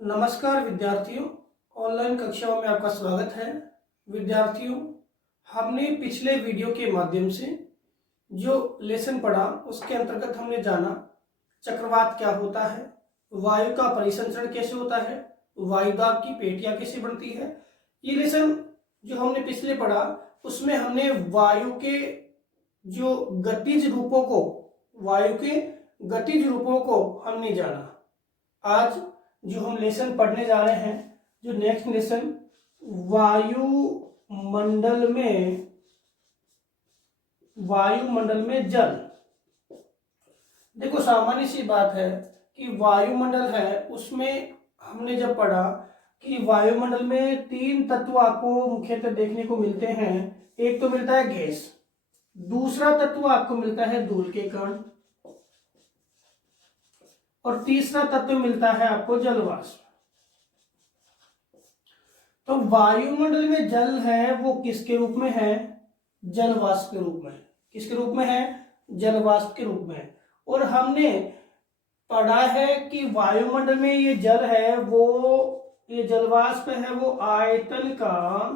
नमस्कार विद्यार्थियों, ऑनलाइन कक्षाओं में आपका स्वागत है। विद्यार्थियों, हमने पिछले वीडियो के माध्यम से जो लेसन पढ़ा उसके अंतर्गत हमने जाना चक्रवात क्या होता है, वायु का परिसंचरण कैसे होता है, वायुदाब की पेटियां कैसे बनती है। ये लेसन जो हमने पिछले पढ़ा उसमें हमने वायु के जो गतिज रूपों को हमने जाना। आज जो हम लेसन पढ़ने जा रहे हैं, जो नेक्स्ट लेसन वायुमंडल में जल। देखो, सामान्य सी बात है कि वायुमंडल है, उसमें हमने जब पढ़ा कि वायुमंडल में तीन तत्व आपको मुख्यतः देखने को मिलते हैं। एक तो मिलता है गैस, दूसरा तत्व आपको मिलता है धूल के कण, और तीसरा तत्व मिलता है आपको जलवाष्प। तो वायुमंडल में जल है वो किसके रूप में है? जलवाष्प के रूप में। किसके रूप में है? जलवाष्प के रूप में। और हमने पढ़ा है कि वायुमंडल में ये जल है ये जलवाष्प है वो आयतन का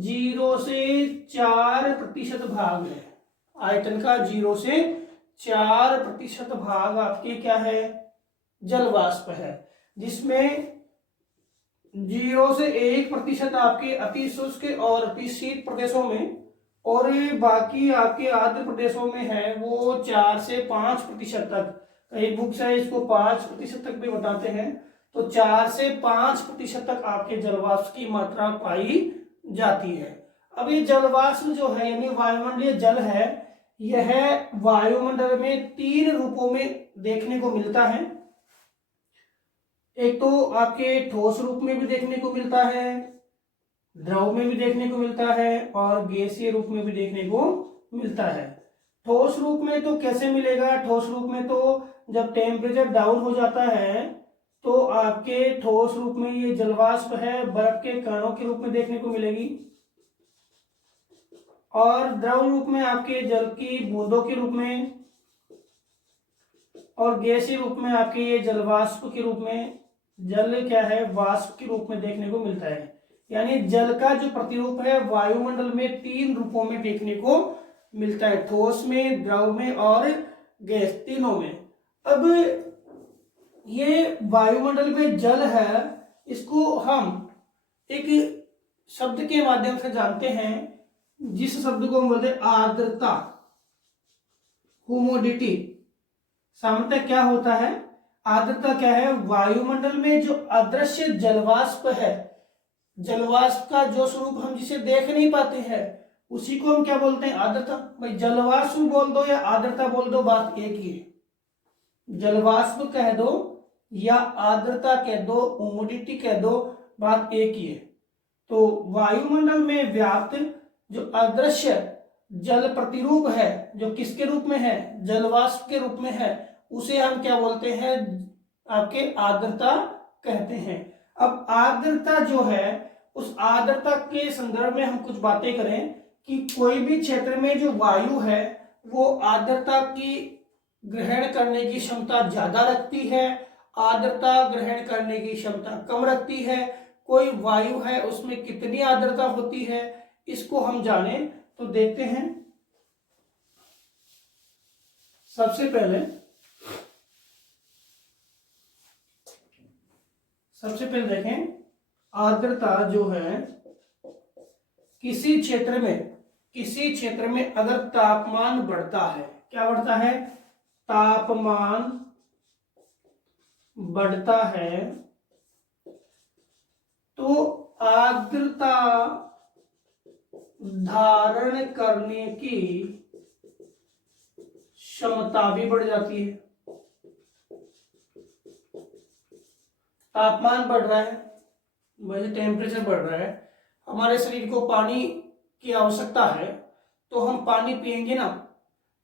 0 से 4% भाग है। आयतन का 0 से 4% भाग आपके क्या है? जलवाष्प है, जिसमें 0 से 1% आपके अति शुष्क और अति शीत प्रदेशों में, और बाकी आपके आर्द्र प्रदेशों में है वो 4 से 5% तक। कई बुक्स है इसको 5% तक भी बताते हैं। तो 4 से 5% तक आपके जलवाष्प की मात्रा पाई जाती है। अब ये जलवाष्प जो है यानी वायुमंडलीय जल है, यह वायुमंडल में 3 रूपों में देखने को मिलता है। एक तो आपके ठोस रूप में भी देखने को मिलता है, द्रव में भी देखने को मिलता है, और गैसीय रूप में भी देखने को मिलता है। ठोस रूप में तो कैसे मिलेगा? ठोस रूप में तो जब टेम्परेचर डाउन हो जाता है तो आपके ठोस रूप में ये जलवाष्प है बर्फ के कणों के रूप में देखने को मिलेगी, और द्रव रूप में आपके जल की बूंदों के रूप में, और गैसीय रूप में आपके ये जलवाष्प के रूप में, जल क्या है? वाष्प के रूप में देखने को मिलता है। यानी जल का जो प्रतिरूप है वायुमंडल में 3 रूपों में देखने को मिलता है, ठोस में, द्रव में और गैस, तीनों में। अब ये वायुमंडल में जल है, इसको हम एक शब्द के माध्यम से जानते हैं, जिस शब्द को हम बोलते हैं आर्द्रता, ह्यूमिडिटी। सामान्यतः क्या होता है? आर्द्रता क्या है? वायुमंडल में जो अदृश्य जलवाष्प है, जलवाष्प का जो स्वरूप हम जिसे देख नहीं पाते हैं, उसी को हम क्या बोलते हैं? आर्द्रता। भाई जलवाष्प बोल दो या आर्द्रता बोल दो, बात एक ही है। जलवाष्प कह दो या आर्द्रता कह दो, ह्यूमिडिटी कह दो, बात एक ही है। तो वायुमंडल में व्याप्त जो अदृश्य जल प्रतिरूप है, जो किसके रूप में है? जलवाष्प के रूप में है, उसे हम क्या बोलते हैं? आपके आर्द्रता कहते हैं। अब आर्द्रता जो है, उस आर्द्रता के संदर्भ में हम कुछ बातें करें कि कोई भी क्षेत्र में जो वायु है वो आर्द्रता की ग्रहण करने की क्षमता ज्यादा रखती है, आर्द्रता ग्रहण करने की क्षमता कम रखती है। कोई वायु है उसमें कितनी आर्द्रता होती है, इसको हम जाने तो देखते हैं। सबसे पहले देखें, आर्द्रता जो है किसी क्षेत्र में अगर तापमान बढ़ता है, क्या बढ़ता है? तापमान बढ़ता है तो आर्द्रता धारण करने की क्षमता भी बढ़ जाती है। तापमान बढ़ रहा है, वैसे टेम्परेचर बढ़ रहा है, हमारे शरीर को पानी की आवश्यकता है, तो हम पानी पिएंगे ना।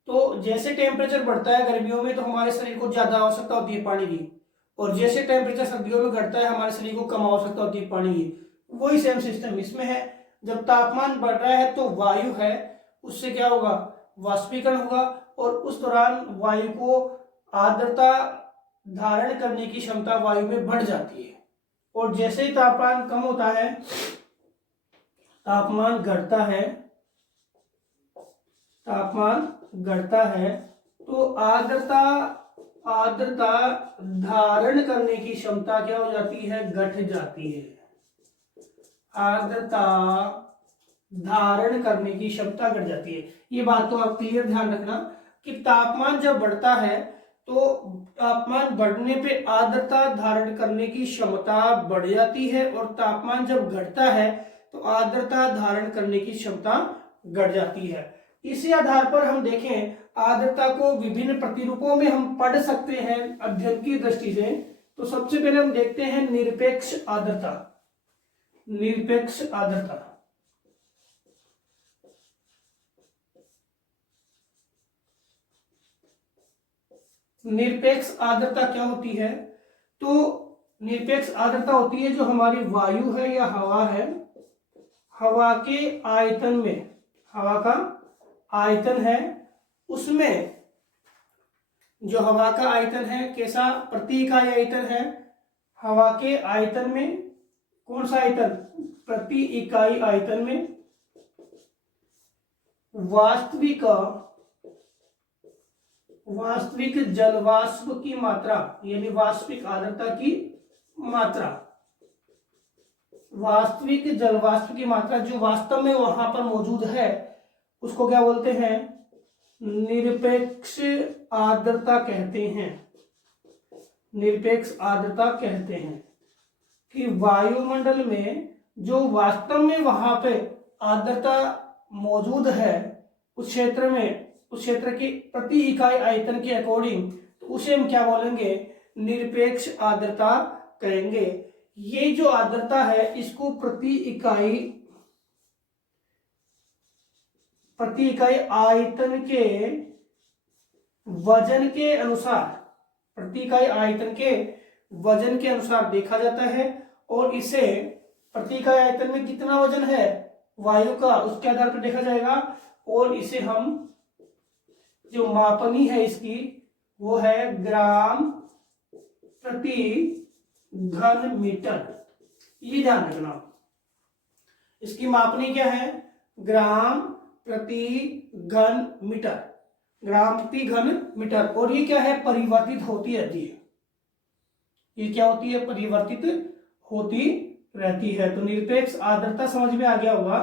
तो जैसे टेम्परेचर बढ़ता है गर्मियों में तो हमारे शरीर को ज्यादा आवश्यकता होती है पानी की, और जैसे टेम्परेचर सर्दियों में घटता है हमारे शरीर को कम आवश्यकता होती है पानी की। वही सेम सिस्टम इसमें है। जब तापमान बढ़ रहा है तो वायु है उससे क्या होगा? वाष्पीकरण होगा, और उस दौरान वायु को आर्द्रता धारण करने की क्षमता वायु में बढ़ जाती है। और जैसे ही तापमान कम होता है, तापमान घटता है, तापमान घटता है, तो आर्द्रता आर्द्रता धारण करने की क्षमता क्या हो जाती है, घट जाती है। आर्द्रता धारण करने की क्षमता घट जाती है। ये बात तो आप क्लियर ध्यान रखना कि तापमान जब बढ़ता है तो तापमान बढ़ने पे आर्द्रता धारण करने की क्षमता बढ़ जाती है, और तापमान जब घटता है तो आर्द्रता धारण करने की क्षमता घट जाती है। इसी आधार पर हम देखें, आर्द्रता को विभिन्न प्रतिरूपों में हम पढ़ सकते हैं अध्ययन की दृष्टि से। तो सबसे पहले हम देखते हैं निरपेक्ष आर्द्रता। निरपेक्ष आर्द्रता, निरपेक्ष आर्द्रता क्या होती है? तो निरपेक्ष आर्द्रता होती है जो हमारी वायु है या हवा है, हवा के आयतन में, हवा का आयतन है, उसमें जो हवा का आयतन है कैसा, प्रति इकाई आयतन है, हवा के आयतन में कौन सा आयतन, प्रति इकाई आयतन में वास्तविक जलवाष्प की मात्रा, यानी वास्तविक आर्द्रता की मात्रा, वास्तविक जलवाष्प की मात्रा जो वास्तव में वहां पर मौजूद है, उसको क्या बोलते हैं, निरपेक्ष आर्द्रता कहते हैं। निरपेक्ष आर्द्रता कहते हैं कि वायुमंडल में जो वास्तव में वहां पे आर्द्रता मौजूद है उस क्षेत्र में, उस क्षेत्र के प्रति इकाई आयतन के अकॉर्डिंग, तो उसे हम क्या बोलेंगे, निरपेक्ष आर्द्रता कहेंगे। ये जो आर्द्रता है इसको प्रति इकाई आयतन के वजन के अनुसार, प्रति इकाई आयतन के वजन के अनुसार देखा जाता है, और इसे प्रति इकाई आयतन में कितना वजन है वायु का उसके आधार पर देखा जाएगा, और इसे हम जो मापनी है इसकी वो है ग्राम प्रति घन मीटर। ये ध्यान रखना, इसकी मापनी क्या है, ग्राम प्रति घन मीटर, ग्राम प्रति घन मीटर। और ये क्या है, परिवर्तित होती रहती है, ये क्या होती है, परिवर्तित होती रहती है। तो निरपेक्ष आर्द्रता समझ में आ गया होगा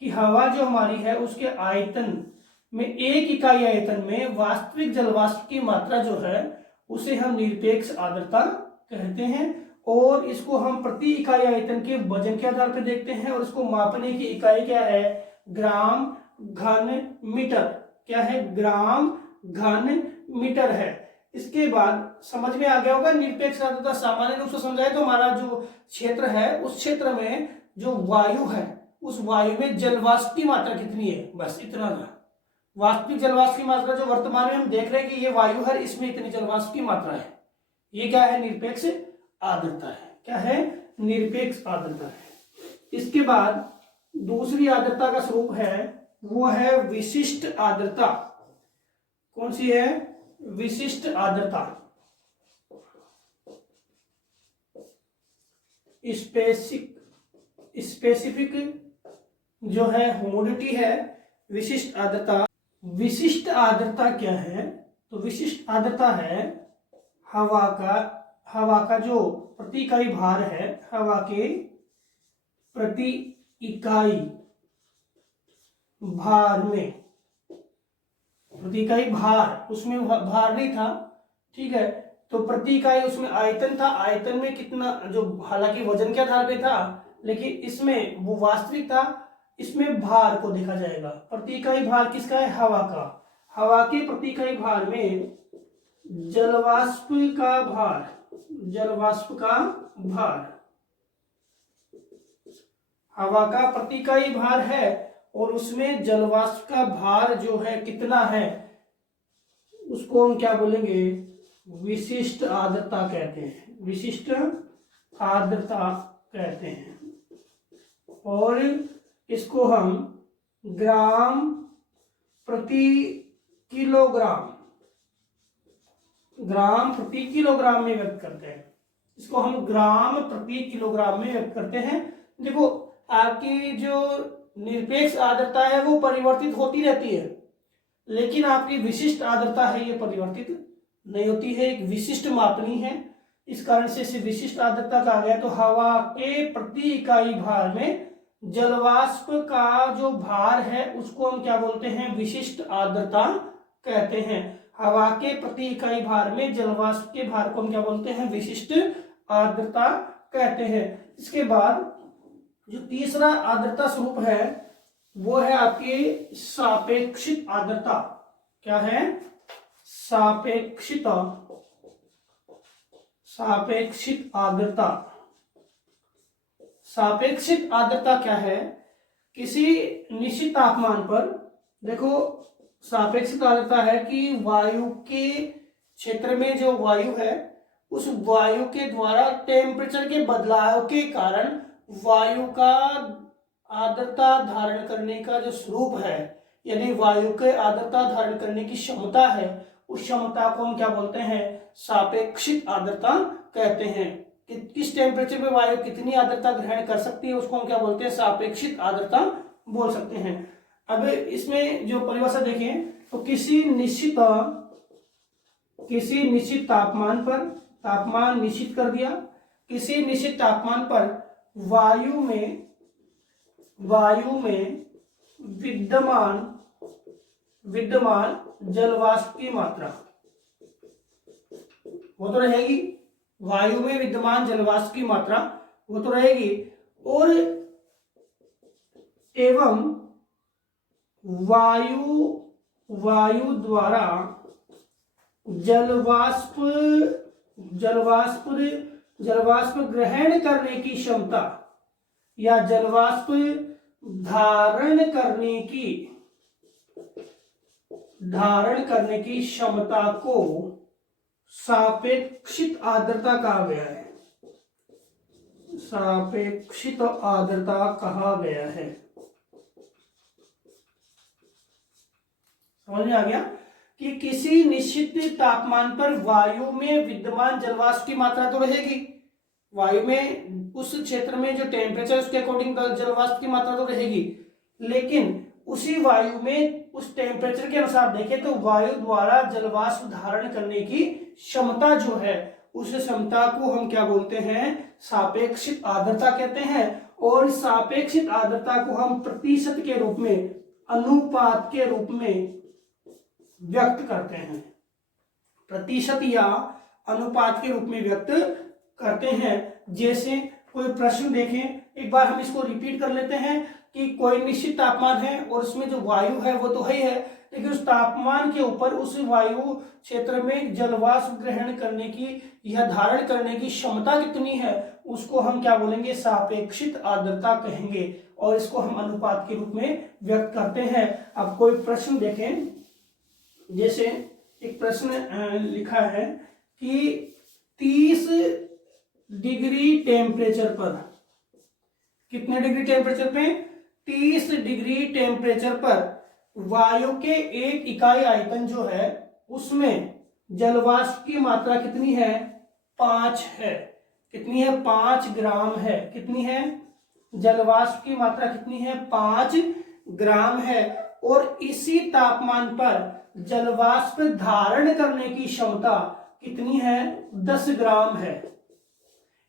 कि हवा जो हमारी है उसके आयतन में, एक इकाई आयतन में वास्तविक जलवाष्प की मात्रा जो है उसे हम निरपेक्ष आर्द्रता कहते हैं, और इसको हम प्रति इकाई आयतन के वजन के आधार पर देखते हैं, और इसको मापने की इकाई क्या है, ग्राम घन मीटर। क्या है, ग्राम घन मीटर है। इसके बाद समझ में आ गया होगा निरपेक्ष आर्द्रता सामान्य रूप से समझाए तो हमारा जो क्षेत्र है उस क्षेत्र में जो वायु है उस वायु में जलवाष्प की मात्रा कितनी है, बस इतना था। वास्तविक जलवाष्प की मात्रा जो वर्तमान में हम देख रहे हैं कि ये वायु है, इसमें इतनी जलवाष्प की मात्रा है, ये क्या है, निरपेक्ष आर्द्रता है। क्या है, निरपेक्ष आर्द्रता है। इसके बाद दूसरी आर्द्रता का स्वरूप है वो है विशिष्ट आर्द्रता। कौन सी है, विशिष्ट आर्द्रता। स्पेसिफिक जो है ह्यूमिडिटी है, विशिष्ट आर्द्रता। विशिष्ट आर्द्रता क्या है, तो विशिष्ट आर्द्रता है हवा का जो प्रति इकाई भार है, हवा के प्रति इकाई भार में, प्रति इकाई भार, उसमें भार नहीं था, ठीक है, तो प्रति इकाई उसमें आयतन था, आयतन में कितना, जो हालांकि वजन के आधार पे था लेकिन इसमें वो वास्तविक था, इसमें भार को देखा जाएगा। प्रति इकाई भार किसका है, हवा का। हवा के प्रति इकाई भार में जलवाष्प का भार, जलवाष्प का भार, हवा का प्रति इकाई भार है और उसमें जलवाष्प का भार जो है कितना है उसको हम क्या बोलेंगे, विशिष्ट आर्द्रता कहते हैं, विशिष्ट आर्द्रता कहते हैं। और इसको हम ग्राम प्रति किलोग्राम, ग्राम प्रति किलोग्राम में व्यक्त करते हैं। इसको हम ग्राम प्रति किलोग्राम में व्यक्त करते हैं। देखो आपकी जो निरपेक्ष आर्द्रता है वो परिवर्तित होती रहती है, लेकिन आपकी विशिष्ट आर्द्रता है ये परिवर्तित नहीं होती है, एक विशिष्ट मापनी है, इस कारण से इसे विशिष्ट आर्द्रता कहा गया। तो हवा के प्रति इकाई भार में जलवाष्प का जो भार है उसको हम क्या बोलते हैं, विशिष्ट आर्द्रता कहते हैं। हवा के प्रति इकाई भार में जलवाष्प के भार को हम क्या बोलते हैं, विशिष्ट आर्द्रता कहते हैं। इसके बाद जो तीसरा आर्द्रता स्वरूप है वो है आपकी सापेक्षित आर्द्रता। क्या है, सापेक्षित आर्द्रता। सापेक्षित आर्द्रता क्या है, किसी निश्चित तापमान पर, देखो सापेक्षित आर्द्रता है कि वायु के क्षेत्र में जो वायु है उस वायु के द्वारा टेम्परेचर के बदलाव के कारण वायु का आर्द्रता धारण करने का जो स्वरूप है, यानी वायु के आर्द्रता धारण करने की क्षमता है, उस क्षमता को हम क्या बोलते हैं, सापेक्षित आर्द्रता कहते हैं। कि किस टेम्परेचर पे वायु कितनी आर्द्रता ग्रहण कर सकती है उसको हम क्या बोलते हैं, सापेक्षित आर्द्रता बोल सकते हैं। अब इसमें जो परिभाषा देखें तो किसी निश्चित तापमान पर, तापमान निश्चित कर दिया, किसी निश्चित तापमान पर वायु में विद्यमान जलवाष्प की मात्रा, वो तो रहेगी, वायु में विद्यमान जलवाष्प की मात्रा वो तो रहेगी, और एवं वायु द्वारा जलवाष्प ग्रहण करने की क्षमता या जलवाष्प धारण करने की क्षमता को सापेक्षित आर्द्रता कहा गया है। सापेक्षित आर्द्रता कहा गया है। समझ में आ गया कि किसी निश्चित तापमान पर वायु में विद्यमान जलवाष्प की मात्रा तो रहेगी, वायु में उस क्षेत्र में जो टेम्परेचर उसके अकॉर्डिंग जलवाष्प की मात्रा तो रहेगी, लेकिन उसी वायु में उस टेम्परेचर के अनुसार देखें तो वायु द्वारा जलवाष्प धारण करने की क्षमता जो है उस क्षमता को हम क्या बोलते हैं, सापेक्षित आर्द्रता कहते हैं। और सापेक्षित आर्द्रता को हम प्रतिशत के रूप में, अनुपात के रूप में व्यक्त करते हैं, प्रतिशत या अनुपात के रूप में व्यक्त करते हैं। जैसे कोई प्रश्न देखें, एक बार हम इसको रिपीट कर लेते हैं कि कोई निश्चित तापमान है और उसमें जो वायु है वो तो है, लेकिन उस तापमान के ऊपर उस वायु क्षेत्र में जलवाष्प ग्रहण करने की या धारण करने की क्षमता कितनी है उसको हम क्या बोलेंगे, सापेक्षित आर्द्रता कहेंगे, और इसको हम अनुपात के रूप में व्यक्त करते हैं। अब कोई प्रश्न देखें, जैसे एक प्रश्न लिखा है कि 30 डिग्री टेम्परेचर पर, कितने डिग्री टेम्परेचर पे, 30 डिग्री टेम्परेचर पर वायु के एक इकाई आयतन जो है उसमें जलवाष्प की मात्रा कितनी है, 5 है। कितनी है, 5 ग्राम है। कितनी है, जलवाष्प की मात्रा कितनी है, 5 ग्राम है। और इसी तापमान पर जलवाष्प धारण करने की क्षमता कितनी है, 10 ग्राम है।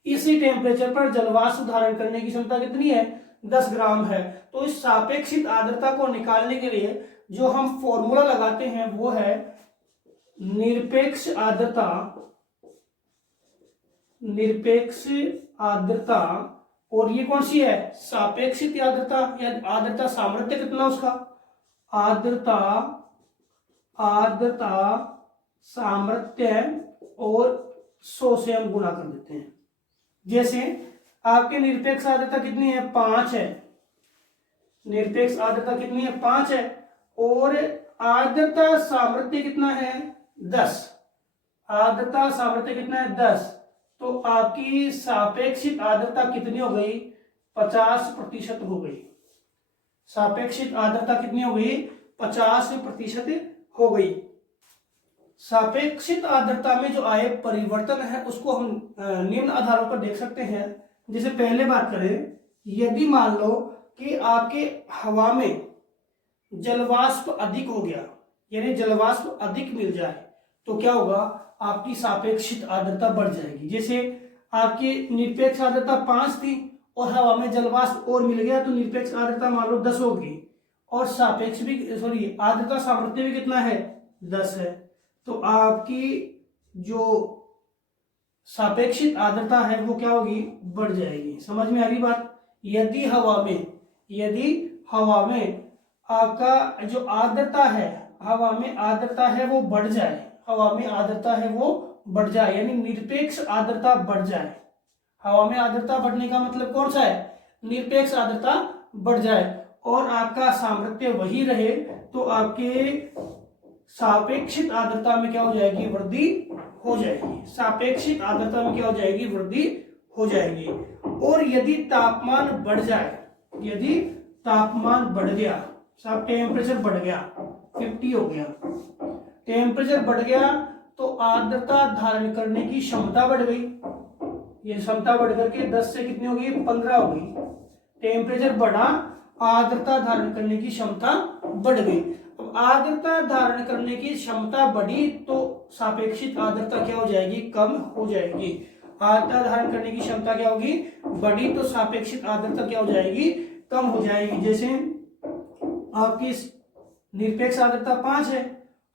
इसी टेम्परेचर पर जलवाष्प धारण करने की क्षमता कितनी है, 10 ग्राम है। तो इस सापेक्षित आर्द्रता को निकालने के लिए जो हम फॉर्मूला लगाते हैं वो है निरपेक्ष आर्द्रता। निरपेक्ष आर्द्रता, और ये कौन सी है, सापेक्षित आर्द्रता, या आर्द्रता सामर्थ्य कितना उसका, आर्द्रता सामर्थ्य और 100 से हम गुणा कर देते हैं। जैसे आपके निरपेक्ष आर्द्रता कितनी है, 5 है। निरपेक्ष आर्द्रता कितनी है, 5 है, और आर्द्रता सामर्थ्य कितना है, 10। आर्द्रता सामर्थ्य कितना है, 10। तो आपकी सापेक्षित आर्द्रता कितनी हो गई, 50% हो गई। सापेक्षित आर्द्रता कितनी हो गई, 50% हो गई। सापेक्षित आर्द्रता में जो आए परिवर्तन है उसको हम निम्न आधारों पर देख सकते हैं। जैसे पहले बात करें, यदि मान लो कि आपके हवा में जलवाष्प अधिक हो गया, यानी जलवाष्प अधिक मिल जाए, तो क्या होगा, आपकी सापेक्षित आर्द्रता बढ़ जाएगी। जैसे आपकी निरपेक्ष आर्द्रता 5 थी और हवा में जलवाष्प और मिल गया तो निरपेक्ष आर्द्रता मान लो 10 होगी, और सापेक्ष भी सॉरी आर्द्रता सामर्थ्य भी कितना है, 10 है। तो आपकी जो सापेक्षित आर्द्रता है वो क्या होगी, बढ़ जाएगी। समझ में आ रही बात। यदि हवा में आपका जो आर्द्रता है, हवा में आर्द्रता है वो बढ़ जाए, हवा में आर्द्रता है वो बढ़ जाए, यानी निरपेक्ष आर्द्रता बढ़ जाए। हवा में आर्द्रता बढ़ने का मतलब कौन सा है, निरपेक्ष आर्द्रता बढ़ जाए, और आपका सामर्थ्य वही रहे, तो आपके सापेक्षित आर्द्रता में क्या हो जाएगी, वृद्धि हो जाएगी। सापेक्षित आर्द्रता में क्या हो जाएगी, वृद्धि हो जाएगी। और यदि तापमान बढ़ जाए, यदि तापमान बढ़ गया, सब टेम्परेचर बढ़ गया, 50 हो गया, टेम्परेचर बढ़ गया तो आर्द्रता धारण करने की क्षमता बढ़ गई। ये क्षमता बढ़ करके 10 से कितनी हो गई, 15 हो गई। टेम्परेचर बढ़ा, आर्द्रता धारण करने की क्षमता बढ़ गई। अब आर्द्रता धारण करने की क्षमता बढ़ी तो सापेक्षित आर्द्रता क्या हो जाएगी, कम हो जाएगी। आर्द्रता धारण करने की क्षमता क्या होगी, बढ़ी तो सापेक्षित आर्द्रता क्या हो जाएगी, कम हो जाएगी। जैसे आपकी निरपेक्ष आर्द्रता 5 है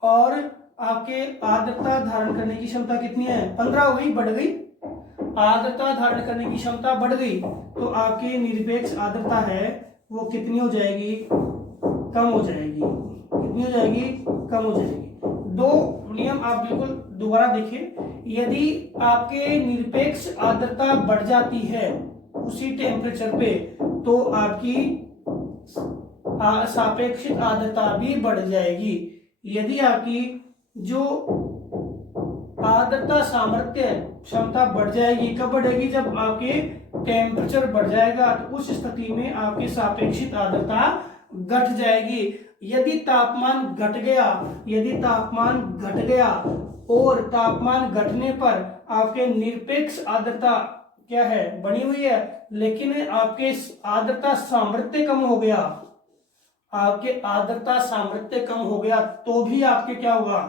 और आपके आर्द्रता धारण करने की क्षमता कितनी है, 15 हो गई, बढ़ गई। आर्द्रता धारण करने की क्षमता बढ़ गई तो आपकी निरपेक्ष आर्द्रता है वो कितनी हो जाएगी, कम हो जाएगी। कितनी हो जाएगी, कम हो जाएगी। दो नियम आप बिल्कुल दोबारा देखिए। यदि आपके निरपेक्ष आर्द्रता बढ़ जाती है उसी टेम्परेचर पे तो आपकी सापेक्षित आर्द्रता भी बढ़ जाएगी। यदि आपकी जो आर्द्रता सामर्थ्य क्षमता बढ़ जाएगी, कब बढ़ेगी, जब आपके टेम्परेचर बढ़ जाएगा, तो उस स्थिति में आपकी सापेक्षित आर्द्रता घट जाएगी। यदि तापमान घट गया, यदि तापमान घट गया और तापमान घटने पर आपके निरपेक्ष आर्द्रता क्या है, बनी हुई है, लेकिन आपके आर्द्रता सामर्थ्य कम हो गया, आपके आर्द्रता सामर्थ्य कम हो गया तो भी आपके क्या होगा,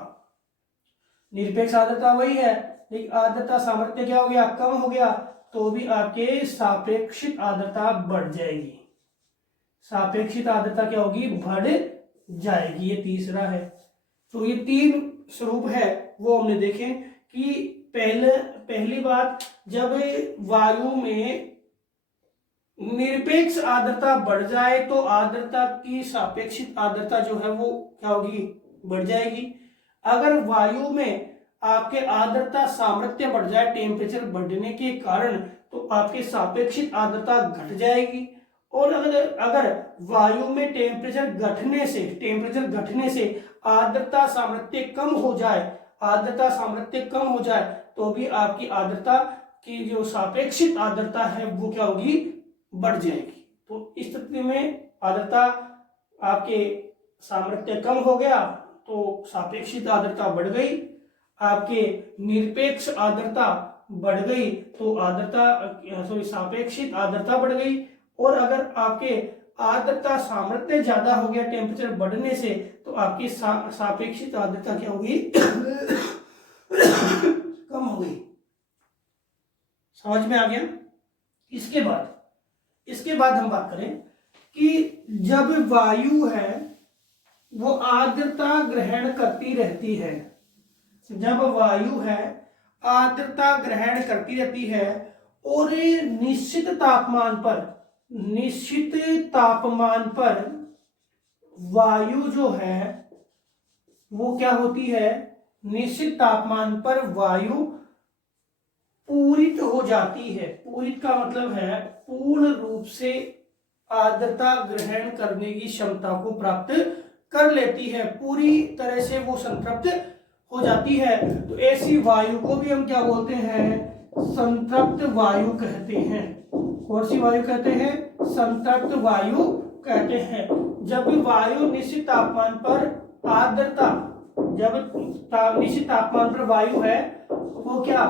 निरपेक्ष आर्द्रता वही है लेकिन आर्द्रता सामर्थ्य क्या हो गया, कम हो गया, तो भी आपके सापेक्षित आर्द्रता बढ़ जाएगी। सापेक्षित आर्द्रता क्या होगी, बढ़ जाएगी। ये तीसरा है। तो ये 3 स्वरूप है वो हमने देखे कि पहली बात, जब वायु में निरपेक्ष आर्द्रता बढ़ जाए तो आर्द्रता की सापेक्षित आर्द्रता जो है वो क्या होगी, बढ़ जाएगी। अगर वायु में आपके आर्द्रता सामर्थ्य बढ़ जाए टेम्परेचर बढ़ने के कारण तो आपकी सापेक्षित आर्द्रता घट जाएगी। और अगर वायु में टेम्परेचर घटने से आर्द्रता सामर्थ्य कम हो जाए, आर्द्रता सामर्थ्य कम हो जाए तो भी आपकी आर्द्रता की जो सापेक्षित आर्द्रता है वो क्या होगी, बढ़ जाएगी। तो इस स्थिति में आर्द्रता आपके सामर्थ्य कम हो गया तो सापेक्षित आर्द्रता बढ़ गई, आपके निरपेक्ष आर्द्रता बढ़ गई तो सापेक्षित आर्द्रता बढ़ गई। और अगर आपके आर्द्रता सामर्थ्य ज्यादा हो गया टेम्परेचर बढ़ने से तो आपकी सापेक्षित आर्द्रता क्या होगी, कम हो गई। समझ में आ गया। इसके बाद हम बात करें कि जब वायु है वो आर्द्रता ग्रहण करती रहती है, जब वायु है आर्द्रता ग्रहण करती रहती है और निश्चित तापमान पर वायु जो है वो क्या होती है, निश्चित तापमान पर वायु पूरित हो जाती है। पूरित का मतलब है पूर्ण रूप से आर्द्रता ग्रहण करने की क्षमता को प्राप्त कर लेती है, पूरी तरह से वो संतृप्त हो जाती है। तो ऐसी वायु को भी हम क्या बोलते हैं, संतृप्त वायु कहते हैं। कौन सी वायु कहते हैं, संतृप्त वायु कहते हैं। जब भी वायु निश्चित तापमान पर आर्द्रता जब निश्चित तापमान पर वायु है वो क्या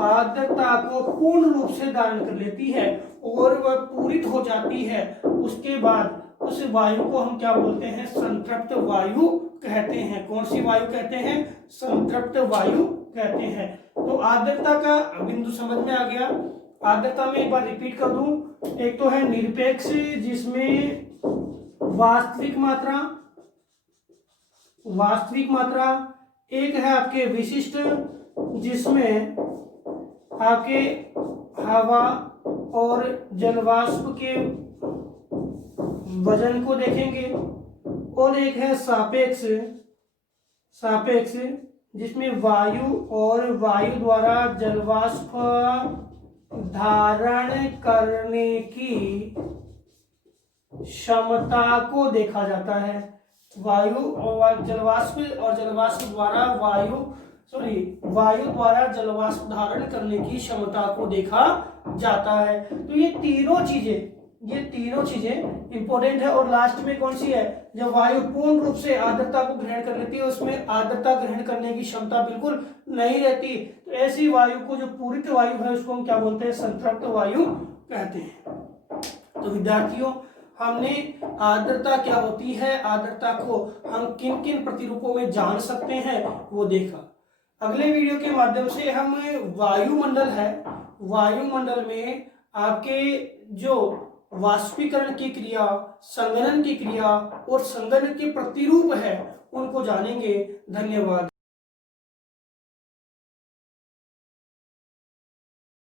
आर्द्रता को पूर्ण रूप से धारण कर लेती है और वह पूरित हो जाती है, उसके बाद उस वायु को हम क्या बोलते हैं, संतृप्त वायु कहते हैं। कौन सी वायु कहते हैं, संतृप्त वायु कहते हैं। तो आर्द्रता का बिंदु समझ में आ गया। आर्द्रता में एक बार रिपीट कर दूं, एक तो है निरपेक्ष जिसमें वास्तविक मात्रा, एक है आपके विशिष्ट जिसमें आपके हवा और जलवाष्प के वजन को देखेंगे, और एक है सापेक्ष जिसमें वायु और वायु द्वारा जलवाष्प धारण करने की क्षमता को देखा जाता है। वायु और जलवाष्प द्वारा वायु द्वारा जलवाष्प धारण करने की क्षमता को देखा जाता है। तो ये तीनों चीजें इंपॉर्टेंट है। और लास्ट में कौन सी है, जब वायु पूर्ण रूप से आर्द्रता को ग्रहण कर लेती है, उसमें आर्द्रता ग्रहण करने की क्षमता बिल्कुल नहीं रहती, तो ऐसी वायु को जो पूरित वायु है उसको हम क्या बोलते हैं, संतृप्त वायु कहते हैं। तो विद्यार्थियों, हमने आर्द्रता क्या होती है, आर्द्रता को हम किन किन प्रतिरूपों में जान सकते हैं वो देखा। अगले वीडियो के माध्यम से हम वायुमंडल है, वायुमंडल में आपके जो वाष्पीकरण की क्रिया, संघनन की क्रिया और संघनन के प्रतिरूप है उनको जानेंगे। धन्यवाद।